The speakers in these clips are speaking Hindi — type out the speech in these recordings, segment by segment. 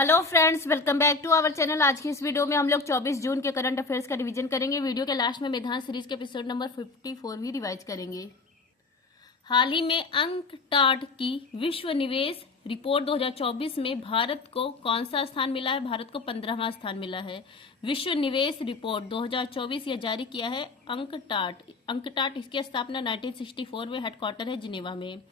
Hello friends, welcome back to our channel. आज की इस वीडियो में हम लोग 24 जून के करंट अफेयर्स का रिवीजन करेंगे। वीडियो के लास्ट में मेधान सीरीज के एपिसोड नंबर 54 भी रिवाइज करेंगे। हाल ही में अंकटाड की विश्व निवेश रिपोर्ट 2024 में भारत को कौन सा स्थान मिला है? भारत को 15वां स्थान मिला है। विश्व निवेश रिपोर्ट 2024 यह जारी किया है अंकटाड इसकी स्थापना 1964 में, हेडक्वार्टर है जिनेवा में।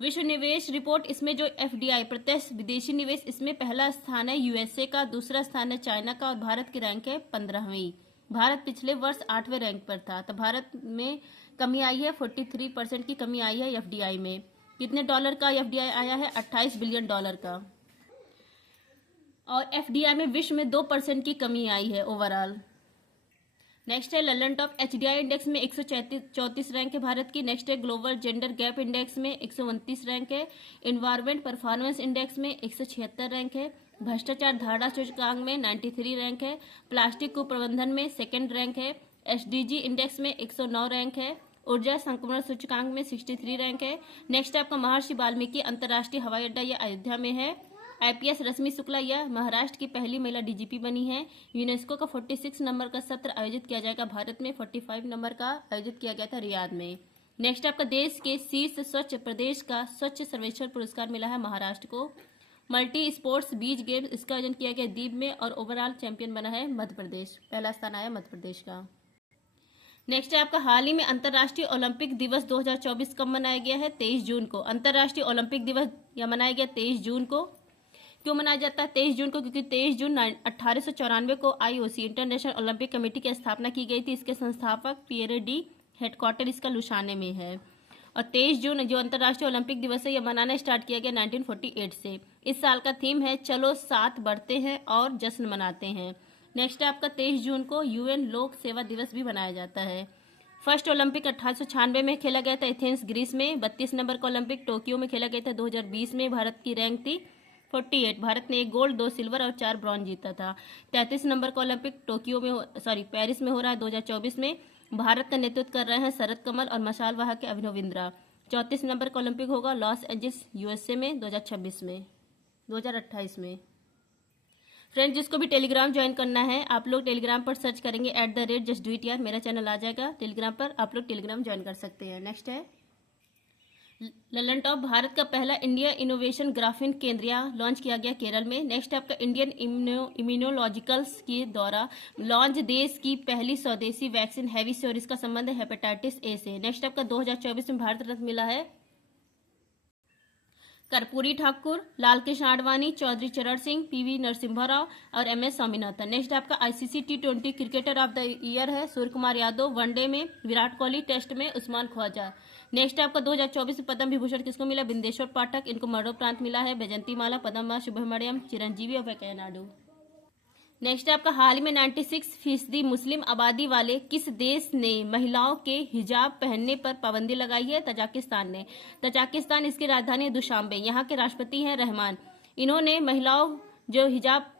विश्व निवेश रिपोर्ट, इसमें जो एफडीआई प्रत्यक्ष विदेशी निवेश, इसमें पहला स्थान है यूएसए का, दूसरा स्थान है चाइना का और भारत की रैंक है 15वीं। भारत पिछले वर्ष 8वें रैंक पर था, तो भारत में कमी आई है, 43% की कमी आई है एफडीआई में। कितने डॉलर का एफडीआई आया है? 28 बिलियन डॉलर का। और एफडीआई में विश्व में 2% की कमी आई है ओवरऑल। नेक्स्ट है ललन टॉप एचडीआई इंडेक्स में 134 रैंक है भारत की। नेक्स्ट है ग्लोबल जेंडर गैप इंडेक्स में 129 रैंक है। इन्वायरमेंट परफॉर्मेंस इंडेक्स में 176 रैंक है। भ्रष्टाचार धारणा सूचकांक में 93 रैंक है। प्लास्टिक कुप्रबंधन में 2nd रैंक है। एसडीजी इंडेक्स में 109 रैंक है। ऊर्जा संक्रमण सूचकांक में 63 रैंक है। नेक्स्ट आपका महर्षि वाल्मीकि अंतर्राष्ट्रीय हवाई अड्डा, यह अयोध्या में है। आईपीएस रश्मि शुक्ला यह महाराष्ट्र की पहली महिला डीजीपी बनी है। यूनेस्को का 46 नंबर का सत्र आयोजित किया जाएगा भारत में। 45 नंबर का आयोजित किया गया था रियाद में। नेक्स्ट आपका देश के शीर्ष स्वच्छ प्रदेश का स्वच्छ सर्वेक्षण पुरस्कार मिला है महाराष्ट्र को। मल्टी स्पोर्ट्स बीच गेम्स, इसका आयोजन किया गया दीप में और ओवरऑल चैंपियन बना है मध्य प्रदेश, पहला स्थान आया मध्य प्रदेश का। नेक्स्ट है आपका हाल ही में अंतर्राष्ट्रीय ओलंपिक दिवस 2024 कब मनाया गया है? 23 जून को। अंतर्राष्ट्रीय ओलंपिक दिवस यह मनाया गया 23 जून को। क्यों मनाया जाता है 23 जून को? क्योंकि 23 जून 1894 को आईओसी इंटरनेशनल ओलंपिक कमेटी की स्थापना की गई थी। इसके संस्थापक पियरे डी, हेडक्वार्टर इसका लुसाने में है। और 23 जून जो अंतर्राष्ट्रीय ओलंपिक दिवस है, यह मनाना स्टार्ट किया गया 1948 से। इस साल का थीम है चलो साथ बढ़ते हैं और जश्न मनाते हैं। नेक्स्ट है आपका 23 जून को यूएन लोक सेवा दिवस भी मनाया जाता है। फर्स्ट ओलंपिक 1896 में खेला गया था एथेंस ग्रीस में। 32 नंबर का ओलंपिक टोक्यो में खेला गया था 2020 में। भारत की रैंक थी 48। भारत ने 1 गोल्ड 2 सिल्वर और 4 ब्रॉन्ज जीता था। 33 नंबर का ओलंपिक पेरिस में हो रहा है 2024 में। भारत का नेतृत्व कर रहे हैं शरद कमल और मशाल वाहक के अभिनव बिंद्रा। 34 नंबर का ओलंपिक होगा लॉस एंजल्स यूएसए में 2028 में। फ्रेंड्स, जिसको भी टेलीग्राम ज्वाइन करना है, आप लोग टेलीग्राम पर सर्च करेंगे @justdoityar, मेरा चैनल आ जाएगा। टेलीग्राम पर आप लोग टेलीग्राम ज्वाइन कर सकते हैं। नेक्स्ट है ललन टॉप, भारत का पहला इंडिया इनोवेशन ग्राफीन केंद्र लॉन्च किया गया केरल में। नेक्स्ट आपका इंडियन इम्यूनोलॉजिकल्स के द्वारा लॉन्च देश की पहली स्वदेशी वैक्सीन हैवी और इसका संबंध है हेपेटाइटिस ए से। नेक्स्ट आपका 2024 में भारत रत्न मिला है कर्पूरी ठाकुर, लालकृष्ण आडवाणी, चौधरी चरण सिंह, पीवी नरसिम्हा राव और MS स्वामीनाथन। नेक्स्ट आपका ICC T20 cricketer of the year है सूर्य कुमार यादव, वनडे में विराट कोहली, टेस्ट में उस्मान ख्वाजा। नेक्स्ट आपका 2024 में पद्म विभूषण किसको मिला? बिंदेश्वर पाठक, इनको मरणोपरांत मिला है। बैजंती माला, पद्मा सुब्रमण्यम, चिरंजीवी और वेंकैया नायडू। नेक्स्ट आपका हाल ही में 96% मुस्लिम आबादी वाले किस देश ने महिलाओं के हिजाब पहनने पर पाबंदी लगाई है? तजाकिस्तान ने। तजाकिस्तान, इसकी राजधानी दुशांबे। यहाँ के राष्ट्रपति हैं रहमान। इन्होंने महिलाओं जो हिजाब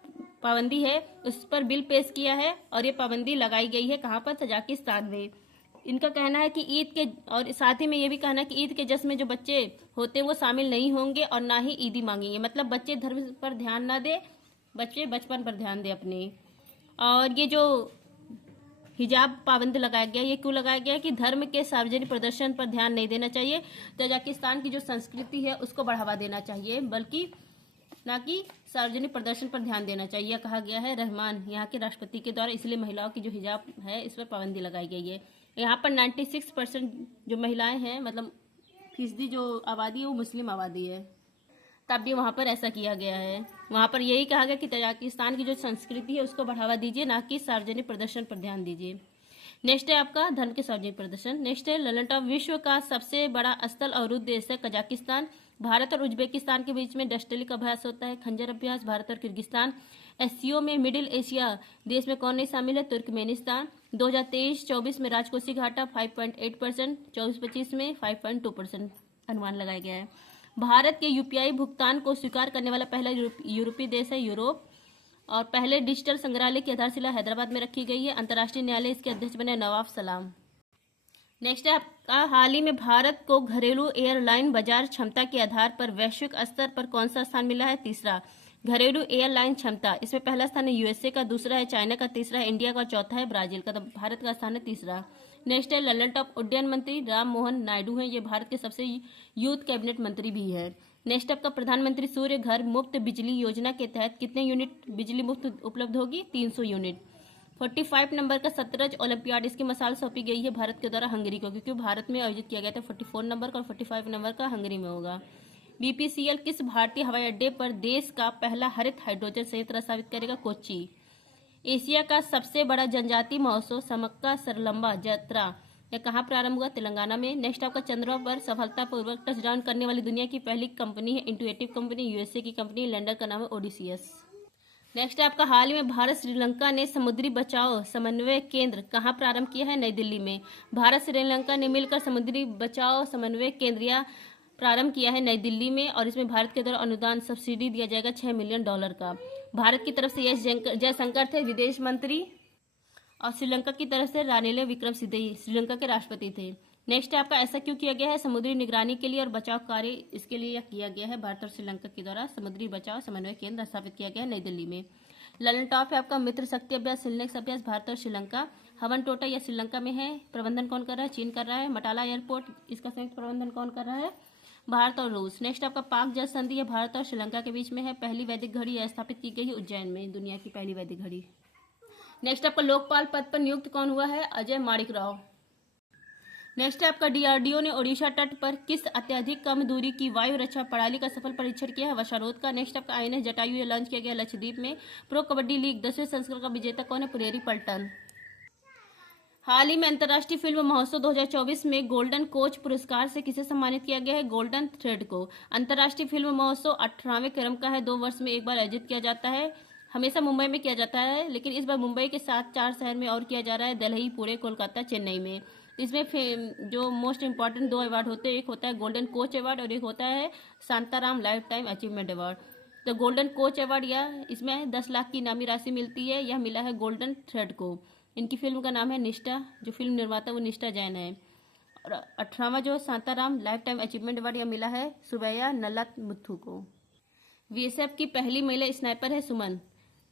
पाबंदी है उस पर बिल पेश किया है और ये पाबंदी लगाई गई है कहाँ पर? तजाकिस्तान में। इनका कहना है कि ईद के, और साथ ही में ये भी कहना है कि ईद के जश्न में जो बच्चे होते हैं वो शामिल नहीं होंगे और ना ही ईदी मांगेंगे। मतलब बच्चे धर्म पर ध्यान ना दे, बच्चे बचपन पर ध्यान दे अपने। और ये जो हिजाब पाबंदी लगाया गया, ये क्यों लगाया गया? कि धर्म के सार्वजनिक प्रदर्शन पर ध्यान नहीं देना चाहिए। तजाकिस्तान की जो संस्कृति है उसको बढ़ावा देना चाहिए, बल्कि ना कि सार्वजनिक प्रदर्शन पर ध्यान देना चाहिए, यह कहा गया है रहमान यहाँ के राष्ट्रपति के द्वारा। इसलिए महिलाओं की जो हिजाब है इस पर पाबंदी लगाई गई है। यहाँ पर 96% जो महिलाएं हैं, मतलब फीसदी जो आबादी है वो मुस्लिम आबादी है, तब भी वहाँ पर ऐसा किया गया है। वहाँ पर यही कहा गया कि तजाकिस्तान की जो संस्कृति है उसको बढ़ावा दीजिए, ना कि सार्वजनिक प्रदर्शन पर ध्यान दीजिए। नेक्स्ट है आपका धर्म के सार्वजनिक प्रदर्शन। नेक्स्ट है ललन टॉप, विश्व का सबसे बड़ा स्थल अवरुद्ध देश है कजाकिस्तान। भारत और उज्बेकिस्तान के बीच में डस्टलिक अभ्यास होता है, खंजर अभ्यास। भारत और किर्गिस्तान। एससीओ में मिडिल एशिया देश में कौन नहीं शामिल है? तुर्कमेनिस्तान। 2023-24 में राजकोषीय घाटा 5.8%, 24-25 में 5.2% अनुमान लगाया गया है। भारत के यूपीआई भुगतान को स्वीकार करने वाला पहला यूरोपीय देश है यूरोप। और पहले डिजिटल संग्रहालय की आधारशिला हैदराबाद में रखी गई है। अंतर्राष्ट्रीय न्यायालय इसके अध्यक्ष बने नवाब सलाम। नेक्स्ट है का हाल ही में भारत को घरेलू एयरलाइन बाजार क्षमता के आधार पर वैश्विक स्तर पर कौन सा स्थान मिला है? तीसरा। घरेलू एयरलाइन क्षमता, इसमें पहला स्थान है यूएसए का, दूसरा है चाइना का, तीसरा है इंडिया का, चौथा है ब्राजील का। तो भारत का स्थान है तीसरा। नेक्स्ट है ललन टॉप उड्डयन मंत्री राम मोहन नायडू हैं, ये भारत के सबसे यूथ कैबिनेट मंत्री भी है। नेक्स्ट आपका प्रधानमंत्री सूर्य घर मुफ्त बिजली योजना के तहत कितने यूनिट बिजली मुफ्त उपलब्ध होगी? 300 यूनिट। 45 नंबर का शतरंज ओलंपियाड, इसकी मिसाल सौंपी गई है भारत के द्वारा हंगरी को, क्योंकि भारत में आयोजित किया गया था। 44 नंबर का और 45 नंबर का हंगरी में होगा। बीपीसीएल किस भारतीय हवाई अड्डे पर देश का पहला हरित हाइड्रोजन संयंत्र स्थापित करेगा? कोच्चि। एशिया का सबसे बड़ा जनजातीय महोत्सव समक्का सरलंबा यात्रा यह कहाँ प्रारंभ हुआ? तेलंगाना में। नेक्स्ट आपका चंद्रमा पर सफलतापूर्वक टचडाउन करने वाली दुनिया की पहली कंपनी है इंटुएटिव कंपनी, यूएसए की कंपनी, लैंडर का नाम है ओडिसियस। नेक्स्ट आपका हाल ही में भारत श्रीलंका ने समुद्री बचाव समन्वय केंद्र कहाँ प्रारंभ किया है? नई दिल्ली में। भारत श्रीलंका ने मिलकर समुद्री बचाव समन्वय केंद्र या प्रारंभ किया है नई दिल्ली में, और इसमें भारत के द्वारा अनुदान सब्सिडी दिया जाएगा $6 मिलियन का। भारत की तरफ से एस जयशंकर थे विदेश मंत्री, और श्रीलंका की तरफ से रानिल विक्रमसिंघे श्रीलंका के राष्ट्रपति थे। नेक्स्ट है आपका ऐसा क्यों किया गया है? समुद्री निगरानी के लिए और बचाव कार्य इसके लिए किया गया है। भारत और श्रीलंका के द्वारा समुद्री बचाव समन्वय केंद्र स्थापित किया गया है नई दिल्ली में। ललन टॉप है आपका मित्र शक्ति अभ्यास सिलनेक्स अभ्यास भारत और श्रीलंका। हवन टोटा या श्रीलंका में है, प्रबंधन कौन कर रहा है? चीन कर रहा है। मटाला एयरपोर्ट, इसका संयुक्त प्रबंधन कौन कर रहा है? भारत और रूस। नेक्स्ट आपका पाक जल संधि भारत और श्रीलंका के बीच में है। पहली वैदिक घड़ी स्थापित की गई है उज्जैन में, दुनिया की पहली वैदिक घड़ी। नेक्स्ट आपका लोकपाल पद पर नियुक्त कौन हुआ है? अजय माणिक राव। नेक्स्ट आपका डीआरडीओ ने ओडिशा तट पर किस अत्यधिक कम दूरी की वायु रक्षा प्रणाली का सफल परीक्षण किया है? वशारोध का। नेक्स्ट आपका आईएनएस जटायु लॉन्च किया गया लक्षद्वीप में। प्रो कबड्डी लीग 10वें संस्करण का विजेता कौन है? पुनेरी पल्टन। हाल ही में अंतर्राष्ट्रीय फिल्म महोत्सव 2024 में गोल्डन कोच पुरस्कार से किसे सम्मानित किया गया है? गोल्डन थ्रेड को। अंतर्राष्ट्रीय फिल्म महोत्सव 18वें क्रम का है, 2 वर्ष में एक बार आयोजित किया जाता है। हमेशा मुंबई में किया जाता है, लेकिन इस बार मुंबई के साथ 4 शहर में और किया जा रहा है, दिल्ली, पुणे, कोलकाता, चेन्नई में। इसमें जो मोस्ट इंपॉर्टेंट 2 अवार्ड होते हैं, एक होता है गोल्डन कोच अवार्ड और एक होता है Shantaram life time achievement award. तो गोल्डन कोच अवार्ड या इसमें 10 लाख की इनामी राशि मिलती है, यह मिला है गोल्डन थ्रेड को। इनकी फिल्म का नाम है निष्ठा, जो फिल्म निर्माता वो निष्ठा जैन है। और 18वां जो Shantaram life time achievement award यह मिला है सुबैया नल्लामुथु को। बीएसएफ की पहली महिला स्नाइपर है सुमन।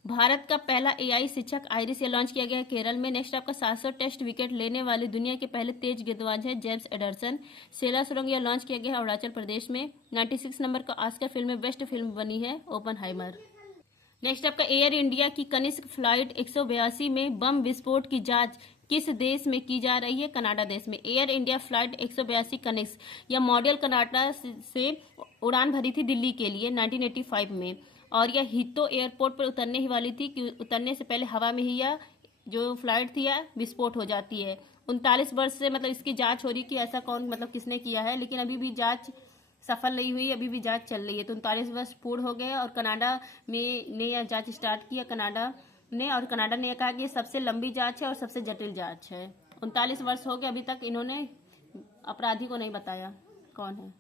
भारत का पहला एआई शिक्षक आइरिस ये लॉन्च किया गया है केरल में। नेक्स्ट आपका 700 टेस्ट विकेट लेने वाले दुनिया के पहले तेज गेंदबाज है जेम्स एडरसन। सेला सुरंग यह लॉन्च किया गया है अरुणाचल प्रदेश में। 96 नंबर का ऑस्कर फिल्म में बेस्ट फिल्म बनी है ओपनहाइमर। नेक्स्ट आपका एयर इंडिया की कनिष्क फ्लाइट 182 में बम विस्फोट की जांच किस देश में की जा रही है? कनाडा देश में। एयर इंडिया फ्लाइट 182 कनिष्क यह मॉडल कनाडा से उड़ान भरी थी दिल्ली के लिए 1985 में, और यह हीथ्रो एयरपोर्ट पर उतरने ही वाली थी कि उतरने से पहले हवा में ही यह जो फ्लाइट थी यह विस्फोट हो जाती है। 39 वर्ष से मतलब इसकी जांच हो रही कि ऐसा कौन मतलब किसने किया है, लेकिन अभी भी जांच सफल नहीं हुई, अभी भी जांच चल रही है। तो 39 वर्ष पूर्ण हो गए और कनाडा में ने यह जांच स्टार्ट किया कनाडा ने, और कनाडा ने कहा कि ये सबसे लंबी जांच है और सबसे जटिल जांच है। 39 वर्ष हो गए, अभी तक इन्होंने अपराधी को नहीं बताया कौन है।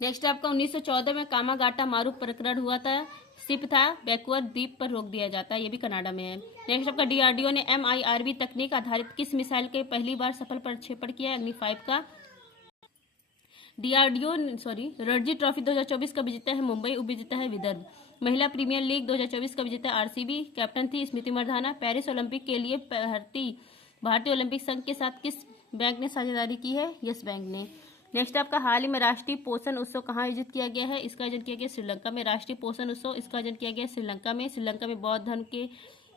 नेक्स्ट आपका 1914 में कामागाटा मारू प्रकरण हुआ था, शिप था बैकवर्ड द्वीप पर रोक दिया जाता है, ये भी कनाडा में है। नेक्स्ट आपका डीआरडीओ ने MIRV तकनीक आधारित किस मिसाइल के पहली बार सफल प्रक्षेपण किया? अग्नि 5 का। रणजी ट्रॉफी 2024 का विजेता है मुंबई, उपविजेता है विदर्भ। महिला प्रीमियर लीग 2024 का विजेता आरसीबी, कैप्टन थी स्मृति मंधाना। पेरिस ओलंपिक के लिए भारतीय ओलंपिक संघ के साथ किस बैंक ने साझेदारी की है? यस बैंक ने। नेक्स्ट आपका हाल ही में राष्ट्रीय पोषण उत्सव कहाँ आयोजित किया गया है? इसका आयोजन किया गया श्रीलंका में। राष्ट्रीय पोषण उत्सव इसका आयोजन किया गया श्रीलंका में। श्रीलंका में बौद्ध धर्म के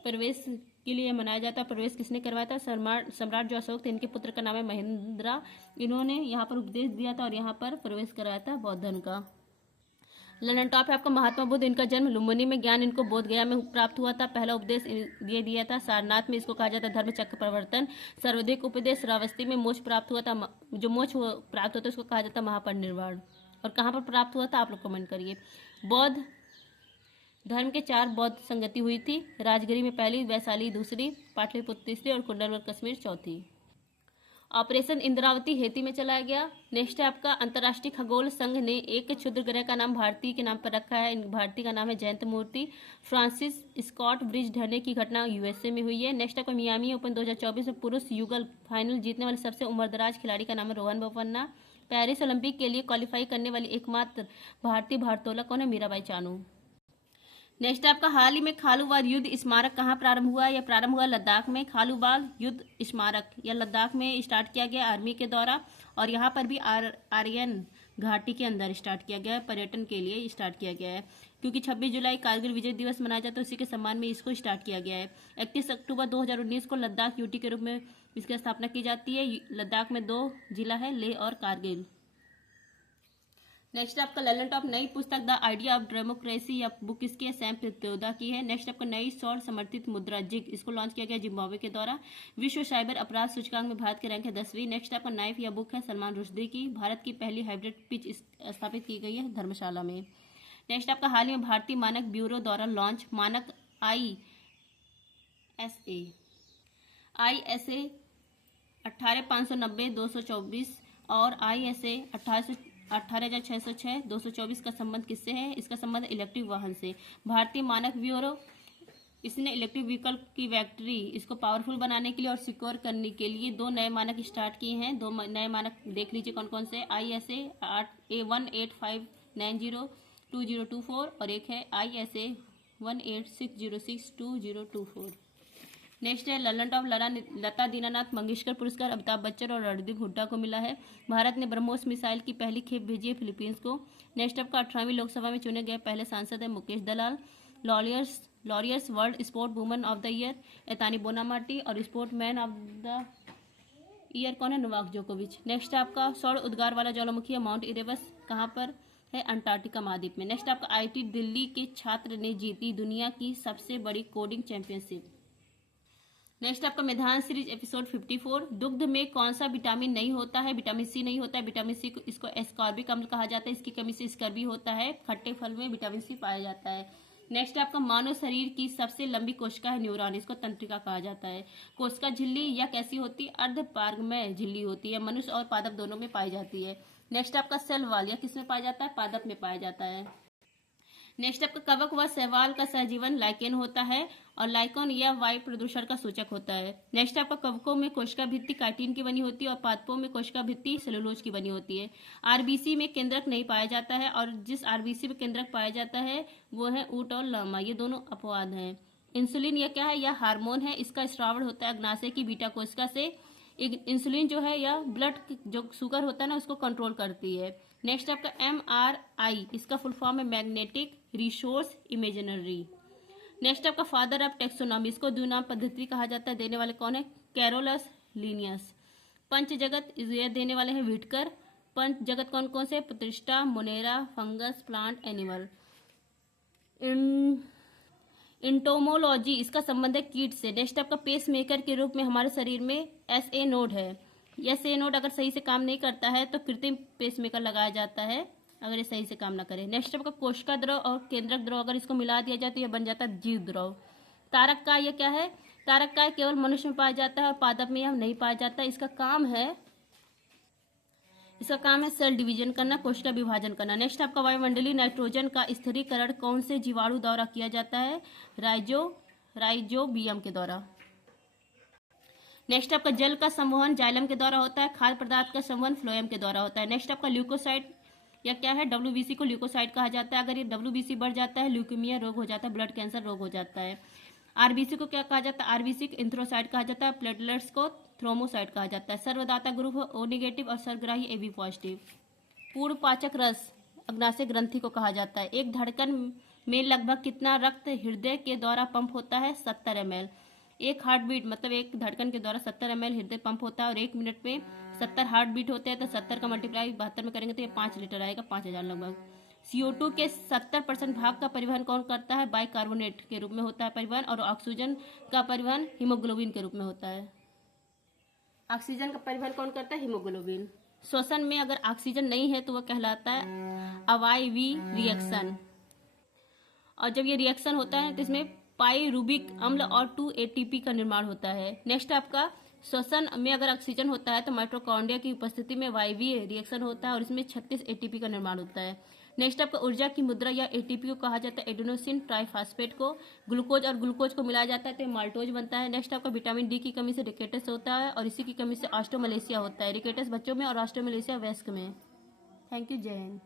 प्रवेश के लिए मनाया जाता है। प्रवेश किसने करवाया था? सम्राट जो अशोक थे, इनके पुत्र का नाम है महेंद्रा, इन्होंने यहाँ पर उपदेश दिया था और यहाँ पर प्रवेश करवाया था बौद्ध धर्म का। ललन टॉप है आपका महात्मा बुद्ध, इनका जन्म लुम्बिनी में, ज्ञान इनको बोध गया में प्राप्त हुआ था। पहला उपदेश ये दिया था सारनाथ में, इसको कहा जाता है धर्म चक्र प्रवर्तन। सर्वाधिक उपदेश श्रावस्ती में मोक्ष प्राप्त हुआ था, जो मोक्ष प्राप्त होता है उसको कहा जाता है महापरिनिर्वाण। और कहाँ पर प्राप्त हुआ था आप लोग कमेंट करिए। बौद्ध धर्म के 4 बौद्ध संगति हुई थी, राजगिरी में पहली, वैशाली दूसरी, पाटलिपुत्र तीसरी और कुंडलवर कश्मीर चौथी। ऑपरेशन इंद्रावती हेती में चलाया गया। नेक्स्ट है आपका अंतर्राष्ट्रीय खगोल संघ ने एक क्षुद्र ग्रह का नाम भारती के नाम पर रखा है। भारती का नाम है जयंत मूर्ति। फ्रांसिस स्कॉट ब्रिज ढहने की घटना यूएसए में हुई है। नेक्स्ट आपका मियामी ओपन 2024 में पुरुष युगल फाइनल जीतने वाले सबसे उम्रदराज खिलाड़ी का नाम है रोहन बोपन्ना। पेरिस ओलंपिक के लिए क्वालिफाई करने वाली एकमात्र भारतीय भारोत्तोलक कौन है? मीराबाई चानू। नेक्स्ट आपका हाल ही में खालूबाग युद्ध स्मारक कहाँ प्रारंभ हुआ? यह प्रारंभ हुआ लद्दाख में। खालूबाग युद्ध स्मारक यह लद्दाख में स्टार्ट किया गया आर्मी के द्वारा, और यहाँ पर भी आर्यन घाटी के अंदर स्टार्ट किया गया है, पर्यटन के लिए स्टार्ट किया गया है, क्योंकि 26 जुलाई कारगिल विजय दिवस मनाया जाता है, उसी के सम्मान में इसको स्टार्ट किया गया है। 31 अक्टूबर 2019 को लद्दाख यूटी के रूप में इसकी स्थापना की जाती है। लद्दाख में 2 जिला है, लेह और कारगिल। नेक्स्ट आपका ललन टॉप नई पुस्तक द आइडिया ऑफ डेमोक्रेसी या बुक इसकी है, सैम पित्रोदा की है। नेक्स्ट आपका नई सौर समर्थित मुद्रा जिग, इसको लॉन्च किया गया जिम्बाब्वे के द्वारा। विश्व साइबर अपराध सूचकांक में भारत के रैंक है 10वीं। नेक्स्ट आपका नाइफ या बुक है सलमान रुश्दी की। भारत की पहली हाइब्रिड पिच स्थापित की गई है धर्मशाला में। नेक्स्ट आपका हाल ही में भारतीय मानक ब्यूरो द्वारा लॉन्च मानक ISA 18590/224 और ISA 18606/224 का संबंध किससे है? इसका संबंध इलेक्ट्रिक वाहन से। भारतीय मानक ब्यूरो इसने इलेक्ट्रिक व्हीकल की बैटरी इसको पावरफुल बनाने के लिए और सिक्योर करने के लिए 2 नए मानक स्टार्ट किए हैं। 2 नए मानक देख लीजिए कौन कौन से। ISA 185902024 और एक है ISA 186062024। नेक्स्ट है ललन टॉप लता दीनानाथ मंगेशकर पुरस्कार अमिताभ बच्चन और रणदीप हुड्डा को मिला है। भारत ने ब्रह्मोस मिसाइल की पहली खेप भेजी है फिलीपींस को। नेक्स्ट आपका 18वीं लोकसभा में चुने गए पहले सांसद है Mukesh Dalal. Laureus world sport woman of the year Aitana Bonmati और sport man of the year कौन है? नोवाक जोकोविच। नेक्स्ट आपका सौर उद्गार वाला ज्वालामुखी है माउंट इरेबस, कहाँ पर है? अंटार्कटिका महाद्वीप में। नेक्स्ट आपका IIT दिल्ली के छात्र ने जीती दुनिया की सबसे बड़ी कोडिंग चैंपियनशिप। नेक्स्ट आपका मैदान सीरीज एपिसोड 54 दुग्ध में कौन सा विटामिन नहीं होता है? विटामिन सी नहीं होता है। विटामिन सी को इसको एस्कॉर्बिक अम्ल कहा जाता है, इसकी कमी से स्कर्वी होता है। खट्टे फल में विटामिन सी पाया जाता है। नेक्स्ट आपका मानव शरीर की सबसे लंबी कोशिका है न्यूरॉन, इसको तंत्रिका कहा जाता है। कोशिका झिल्ली या कैसी होती है? अर्धपार्गमय झिल्ली होती है, मनुष्य और पादप दोनों में पाई जाती है। नेक्स्ट आपका सेल वॉल, यह किसमें पाया जाता है? पादप में पाया जाता है। नेक्स्ट आपका कवक व शैवाल का सहजीवन लाइकेन होता है, और लाइकोन यह वायु प्रदूषण का सूचक होता है। नेक्स्ट आपका कवकों में कोशिका भित्ति काइटिन की बनी होती है, और पादपों में कोशिका भित्ति सेलुलोज की बनी होती है। आरबीसी में केंद्रक नहीं पाया जाता है, और जिस आरबीसी में केंद्रक पाया जाता है वो है ऊंट और लामा, ये दोनों अपवाद हैं। इंसुलिन यह क्या है? यह हार्मोन है, इसका स्रावण होता है अग्नाशय की बीटा कोशिका से। इंसुलिन जो है यह ब्लड जो शुगर होता है ना उसको कंट्रोल करती है। नेक्स्ट आपका MRI, इसका फुल फॉर्म है मैग्नेटिक रिसोर्स इमेजिनरी। नेक्स्ट आपका फादर ऑफ टेक्सोनॉमी, इसको द्विनाम पद्धति कहा जाता है, देने वाले कौन है? Carolus Linnaeus. पंच जगत ये देने वाले हैं व्हिटकर। पंच जगत कौन कौन से? प्रतिष्ठा, Monera, fungus, plant, animal. Entomology, इसका संबंध है कीट से। नेक्स्ट आपका पेस मेकर के रूप में हमारे शरीर में SA नोड है। SA नोड अगर सही से काम नहीं करता है तो कृत्रिम पेस मेकर लगाया जाता है, अगर ये सही से काम ना करे। नेक्स्ट आपका कोशिका द्रव और केंद्रक द्रव अगर इसको मिला दिया जाए तो यह बन जाता है जीव द्रव। तारक काय, यह क्या है? तारक काय केवल मनुष्य में पाया जाता है और पादप में यह नहीं पाया जाता है। इसका काम है सेल डिवीजन करना, कोशिका विभाजन करना। नेक्स्ट आपका वायुमंडलीय नाइट्रोजन का स्थिरीकरण कौन से जीवाणु द्वारा किया जाता है? राइजोबियम के द्वारा। नेक्स्ट आपका जल का संवहन जाइलम के द्वारा होता है। खाद्य पदार्थ का संवहन फ्लोएम के द्वारा होता है। नेक्स्ट आपका ल्यूकोसाइट, यह क्या है? WBC को ल्यूकोसाइट कहा जाता है। अगर ये WBC बढ़ जाता है ल्यूकीमिया रोग हो जाता है, ब्लड कैंसर रोग हो जाता है। RBC को क्या कहा जाता है? RBC को एंथ्रोसाइट कहा जाता है। प्लेटलेट्स को थ्रोमोसाइट कहा जाता है। सर्वदाता ग्रुप O नेगेटिव और सर्वग्राही AB पॉजिटिव। पूर्ण पाचक रस अग्नाशय ग्रंथि को कहा जाता है। एक धड़कन में लगभग कितना रक्त हृदय के द्वारा पंप होता है? 70 ml। एक हार्ट बीट मतलब एक धड़कन के द्वारा 70 ml हृदय पंप होता है, और 1 मिनट में 70 हार्ट बीट होते हैं, तो 70 का मल्टीप्लाई 72 में करेंगे तो ये 5 लीटर आएगा, 5000 लगभग। CO2 के 70% भाग का परिवहन कौन करता है? बाइकार्बोनेट के रूप में होता है परिवहन, और ऑक्सीजन का परिवहन हीमोग्लोबिन के रूप में होता है। ऑक्सीजन का परिवहन कौन करता है? हीमोग्लोबिन। श्वसन में अगर ऑक्सीजन नहीं है तो वह कहलाता है अवायवी रिएक्शन, और जब ये रिएक्शन होता है तो इसमें पाइरूबिक अम्ल और 2 ATP का निर्माण होता है। नेक्स्ट आपका श्वसन में अगर ऑक्सीजन होता है तो माइटोकॉन्ड्रिया की उपस्थिति में वायवीय रिएक्शन होता है और इसमें 36 एटीपी का निर्माण होता है। नेक्स्ट आपका ऊर्जा की मुद्रा या एटीपी को कहा जाता है एडेनोसिन ट्राइफॉस्फेट को। ग्लूकोज और ग्लूकोज को मिलाया जाता है तो माल्टोज बनता है। नेक्स्ट आपका विटामिन डी की कमी से रिकेटस होता है और इसी की कमी से ऑस्टोमलेशिया होता है। रिकेटस बच्चों में और ऑस्टोमलेशिया वयस्क में। थैंक यू, जय हिंद।